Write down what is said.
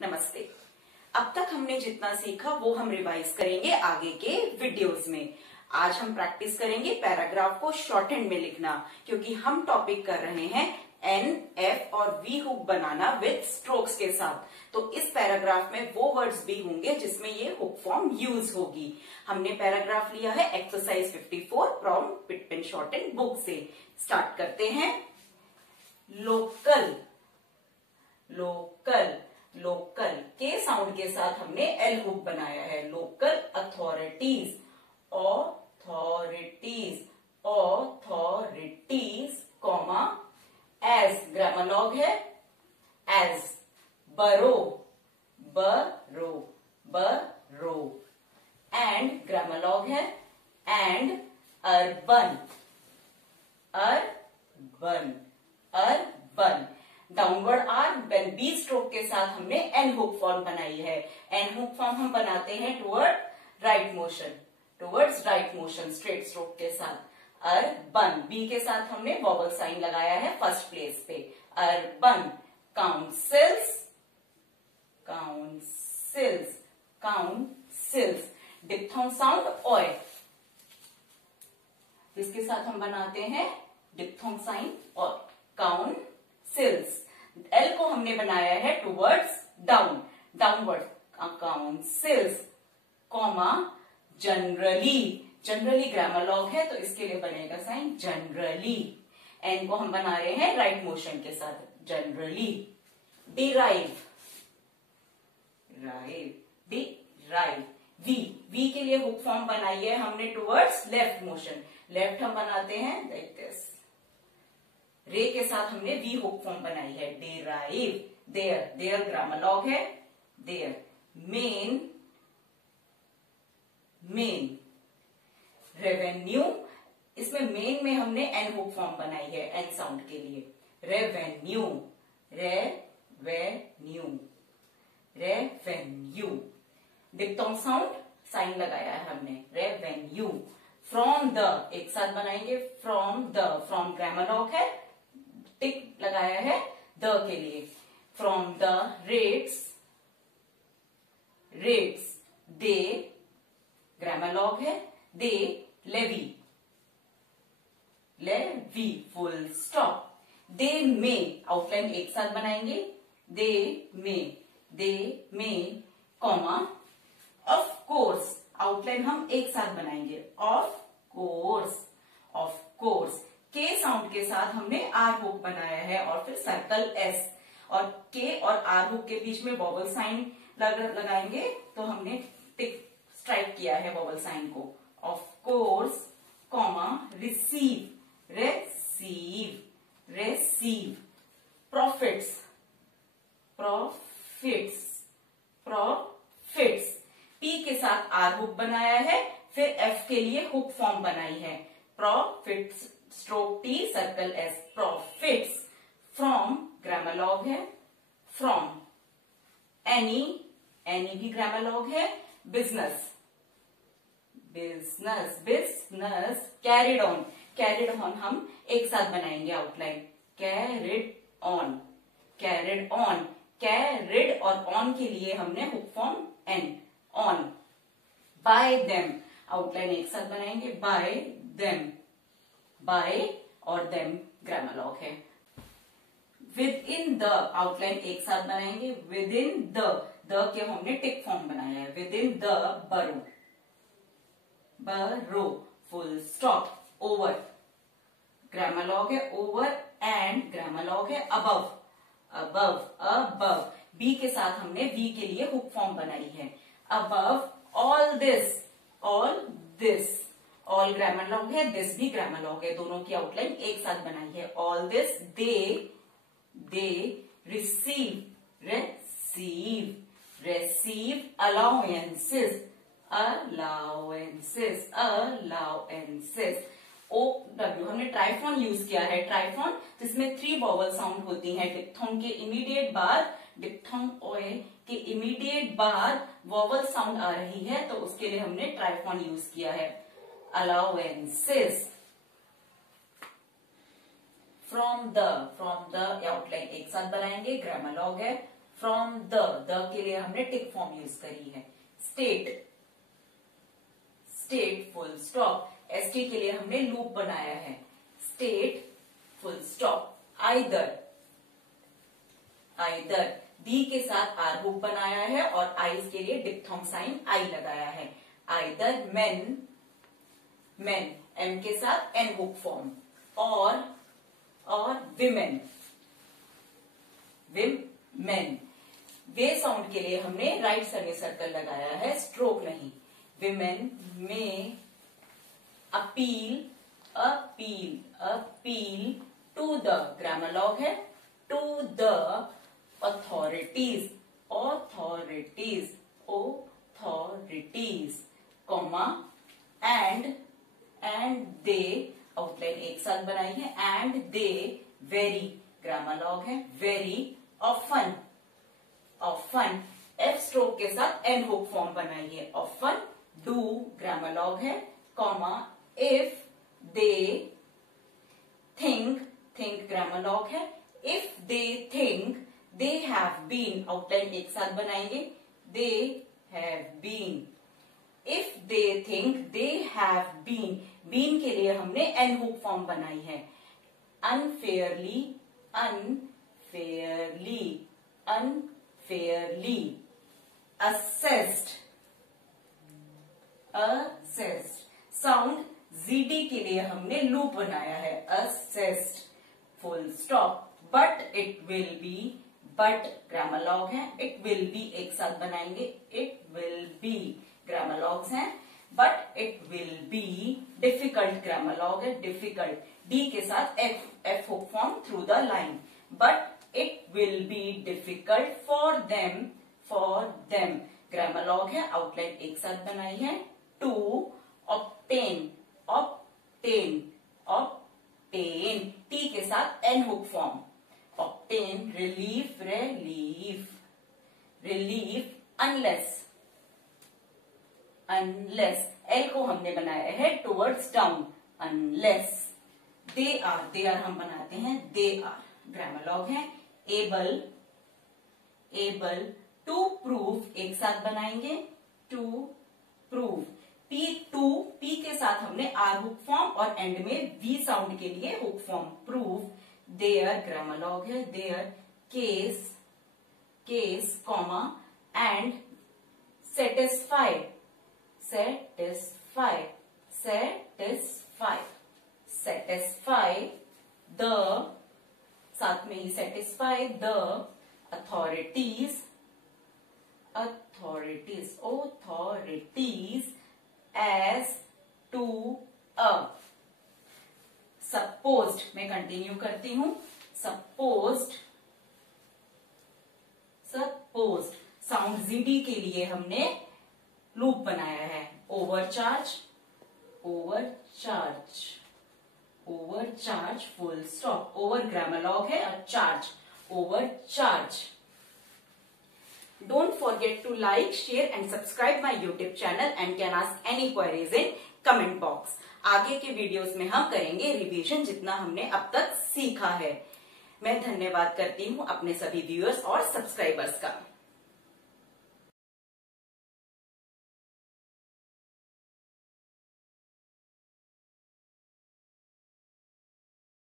नमस्ते। अब तक हमने जितना सीखा वो हम रिवाइज करेंगे आगे के वीडियोस में। आज हम प्रैक्टिस करेंगे पैराग्राफ को शॉर्ट हैंड में लिखना, क्योंकि हम टॉपिक कर रहे हैं एन, एफ और वी हुक बनाना विद स्ट्रोक्स के साथ। तो इस पैराग्राफ में वो वर्ड्स भी होंगे जिसमें ये हुक फॉर्म यूज होगी। हमने पैराग्राफ लिया है exercise 54 from Pitman shorthand book से। स्टार्ट करते हैं। लोकल, लोकल, लोकल के साउंड के साथ हमने एल हुक बनाया है। Local authorities, authorities, authorities, comma as grammalogue है as, borough, borough, borough, and grammalogue है and, urban, urban, urban. Downward R when B stroke के साथ हमने एन हुक फॉर्म बनाई है। एन हुक फॉर्म हम बनाते हैं toward right motion, towards right motion straight stroke के साथ। अर्बन, बी के साथ हमने वॉवल साइन लगाया है फर्स्ट प्लेस पे। Urban, councils, councils, councils. Diphthong sound ओए, इसके साथ हम बनाते हैं डिप्थोंग साइन और काउंसिल्स। एल को हमने बनाया है towards down, downward, councils, comma generally, generally grammar log है तो इसके लिए बनेगा साइन जनरली। एन को हम बना रहे हैं राइट मोशन के साथ, generally. Derive, rive, derive. V, V के लिए हुक फॉर्म बनाई है हमने टुवर्ड्स लेफ्ट मोशन। लेफ्ट हम बनाते हैं लाइक दिस। रे के साथ हमने वी हुक फॉर्म बनाई है। Derive, there, there grammalogue है देयर। Main, main. रेवेन्यू, इसमें मेन में हमने एन हुक फॉर्म बनाई है एन साउंड के लिए। Revenue, revenue, revenue. Diphthong sound sign लगाया है हमने, रेवेन्यू। फ्रॉम द, एक साथ बनाएंगे from the, from grammalogue है, टिक लगाया है द के लिए। From the rates, rates, they grammalogue है they, levy, levy, full stop. They may, outline एक साथ बनाएंगे, they may, they may, comma of course, outline हम एक साथ बनाएंगे, of course, of course. K sound के साथ हमने आर हुक बनाया है और फिर सर्कल एस, और के और आर हुक के बीच में वॉवल साइन लगाएंगे तो हमने टिक स्ट्राइक किया है वॉवल साइन को। Of course, comma receive, receive, receive. Profits, profits, profits. P के साथ आर हुक बनाया है, फिर एफ के लिए हुक फॉर्म बनाई है। Profits, stroke T, circle S, profits. From grammalogue है फ्रॉम। एनी, एनी भी ग्रामर लॉग है। Business, business, business. Carried on, carried on हम एक साथ बनाएंगे outline, carried on, carried on. Carried और ऑन के लिए हमने hook form N, on. By them, outline एक साथ बनाएंगे, बाय देम, बाय और देम ग्रामर लॉग है। विद इन द, आउटलाइन एक साथ बनाएंगे, विद इन द के हमने टिक फॉर्म बनाया है, विद इन द बरो, बरो, full stop. Over, grammar log है ओवर एंड ग्रामर लॉग है अबव, अबव, अबव। बी के साथ हमने वी के लिए हुक फॉर्म बनाई है, above all this, all this. All grammalogue है, दिस भी ग्रामर लॉग है, दोनों की आउटलाइन एक साथ बनाई है। All this, they, they receive, receive, receive. Allowances, allowances, allowances. O W, हमने ट्राइफॉन यूज किया है। ट्राइफॉन जिसमें 3 वॉवल साउंड होती है। डिप्थोंग के इमीडिएट बाद, डिप्थोंग ओए के इमीडिएट बाद वॉवल साउंड आ रही है तो उसके लिए हमने ट्राइफॉन यूज किया है। Allowances. From the, from the outline एक साथ बनाएंगे, ग्रामर लॉग है फ्रॉम द के लिए हमने टिक फॉर्म यूज करी है। State, state full stop. ST के लिए हमने लूप बनाया है। State full stop. Either, either the के साथ आर हुक बनाया है और आईज के लिए डिप्थोंग साइन आई लगाया है। आइदर मेन, मेन एम के साथ एन हुक फॉर्म। और विमेन, विमेन। वे साउंड के लिए हमने राइट सेमी सर्कल लगाया है, स्ट्रोक नहीं। विमेन में appeal, appeal, appeal to the, grammalogue है, to the authorities, authorities, authorities, comma and they, outline एक साथ बनाई है। and they very, grammalogue है, very often, often F stroke के साथ एन हुक फॉर्म बनाई है। often do, ग्रामर लॉग है, comma if they think, think grammalogue है, if they think they have been, outline एक साथ बनाएंगे, they have been, if they think they have been, been के लिए हमने एन हुक फॉर्म बनाई है। unfairly, unfairly, unfairly, assessed, assessed, sound GD के लिए हमने लूप बनाया है। assessed full stop. But it will be, but grammalogue है, इट विल बी एक साथ बनाएंगे, it will be, grammalogues हैं। But it will be difficult, grammalogue है, डिफिकल्ट। डी के साथ F hook form through the line. But it will be difficult for them, grammalogue है, outline एक साथ बनाई है। To obtain, obtain, obtain, T के साथ N hook form. obtain, relief, relief, relief, unless, unless, L को हमने बनाया है towards down, unless, they are हम बनाते हैं they are, ग्रामर लॉग है। able, able to prove एक साथ बनाएंगे, to prove। पी के साथ हमने आर हुक फॉर्म और एंड में वी साउंड के लिए hook form. Prove, there, grammalogue है, there, case, case, comma and satisfy, satisfy, satisfy, satisfy the, साथ में ही satisfy the authorities, authorities, authorities as to a. Supposed, मैं continue करती हूं। सपोज्ड, सपोज्ड, साउंड जीडी के लिए हमने लूप बनाया है। Overcharge, overcharge, overcharge full stop. Over grammar log है और charge, overcharge. Don't forget to like, share and subscribe my YouTube channel and can ask any queries in comment box. आगे के videos में हम करेंगे रिवीजन जितना हमने अब तक सीखा है। मैं धन्यवाद करती हूँ अपने सभी व्यूअर्स और सब्सक्राइबर्स का।